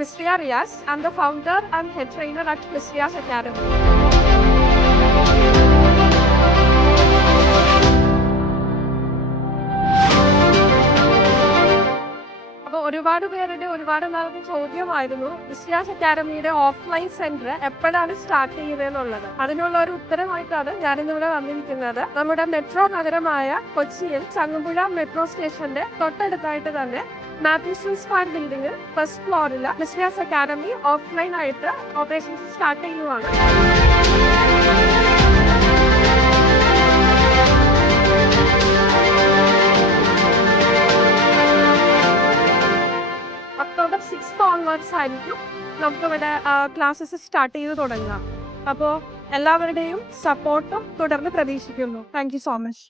Misriya Riaz. I'm the founder and head trainer at Misriya's Academy. അപ്പോൾ ഒരുപാട് പേരുടെ ഒരുപാട് നാളത്തെ ചോദ്യമായിരുന്നു മിസ്രിയാസ് അക്കാഡമിയുടെ ഓഫ്ലൈൻ സെന്റർ എപ്പോഴാണ് സ്റ്റാർട്ട് ചെയ്യുന്നതെന്നുള്ളത്. അതിനുള്ള ഒരു ഉത്തരമായിട്ടാണ് ഞാനിന്നിവിടെ വന്നിരിക്കുന്നത്. നമ്മുടെ മെട്രോ നഗരമായ കൊച്ചിയിൽ ചങ്ങമ്പുഴ മെട്രോ സ്റ്റേഷന്റെ തൊട്ടടുത്തായിട്ട് തന്നെ മാത്യൂസ് സ്ക്വയർ ബിൽഡിംഗിൽ ഫസ്റ്റ് ഫ്ലോറിൽ മിസ്രിയാസ് അക്കാഡമി ഓഫ്ലൈൻ ആയിട്ട് ഓപ്പറേഷൻസ് സ്റ്റാർട്ട് ചെയ്യുവാണ്. October 6th onwards ആയിരിക്കും നമുക്കിവിടെ ക്ലാസ്സസ് സ്റ്റാർട്ട് ചെയ്ത് തുടങ്ങുക. അപ്പോൾ എല്ലാവരുടെയും സപ്പോർട്ടും തുടർന്ന് പ്രതീക്ഷിക്കുന്നു. Thank you so much.